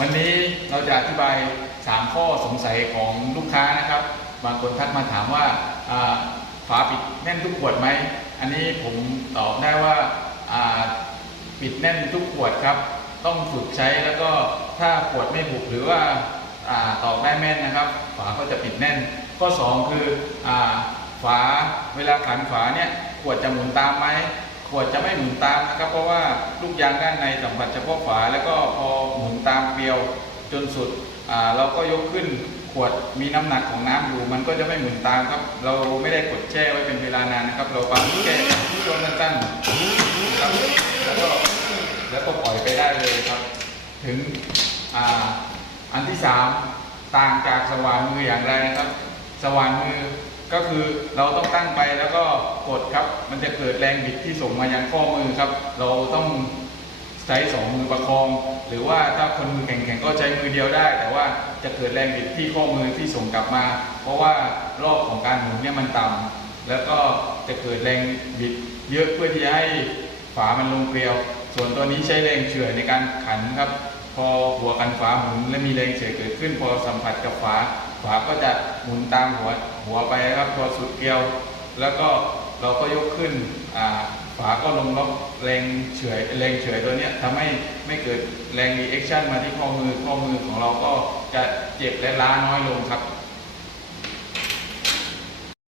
วันนี้เราจะอธิบาย 3 ข้อสงสัยของลูกค้านะครับ บางคนทักมาถามว่าฝาปิดแน่นทุกขวดไหม อันนี้ผมตอบได้ว่าปิดแน่นทุกขวดครับ ต้องฝึกใช้แล้วก็ถ้าขวดไม่บุกหรือว่าอตอกได้แม่นนะครับ ฝาก็จะปิดแน่น ข้อ 2 คืออฝาเวลาขันฝาเนี่ยขวดจะหมุนตามไหม ขวดจะไม่หมุนตามนะครับ เพราะว่าลูกยางด้านในสัมผัสเฉพาะฝาแล้วก็พอหมุนตามเกลียวจนสุดเราก็ยกขึ้นขวดมีน้ำหนักของน้ำอยู่ มันก็จะไม่หมุนตามครับ เราไม่ได้กดแช่ไว้เป็นเวลานานนะครับ เราปั๊มแค่ช่วงสั้นๆครับแล้วก็แล้วก็ปล่อยไปได้เลยครับ ถึงออันที่สามต่างจากสว่านมืออย่างไรนะครับ สว่านมือ ก็คือเราต้องตั้งไปแล้วก็กดครับ มันจะเกิดแรงบิดที่ส่งมายังข้อมือครับ เราต้องใช้สองมือประคอง หรือว่าถ้าคนมือแข็งๆก็ใช้มือเดียวได้ แต่ว่าจะเกิดแรงบิดที่ข้อมือที่ส่งกลับมา เพราะว่ารอบของการหมุนเนี่ยมันต่ำแล้วก็จะเกิดแรงบิดเยอะเพื่อที่จะให้ฝามันลงเกลียว ส่วนตัวนี้ใช้แรงเฉื่อยในการขันครับ พอหัวกันฝาหมุนและมีแรงเฉื่อยเกิดขึ้น พอสัมผัสกับฝาฝาก็จะหมุนตามหัวหัวไปครับพอสุดเกลียว แล้วก็เราก็ยกขึ้นฝาก็ลงล็อกแรงเฉื่อยแรงเฉื่อยตัวเนี้ยทำให้ไม่เกิดแรงรีแอคชั่นมาที่ข้อมือข้อมือของเราก็จะเจ็บและล้าน้อยลงครับ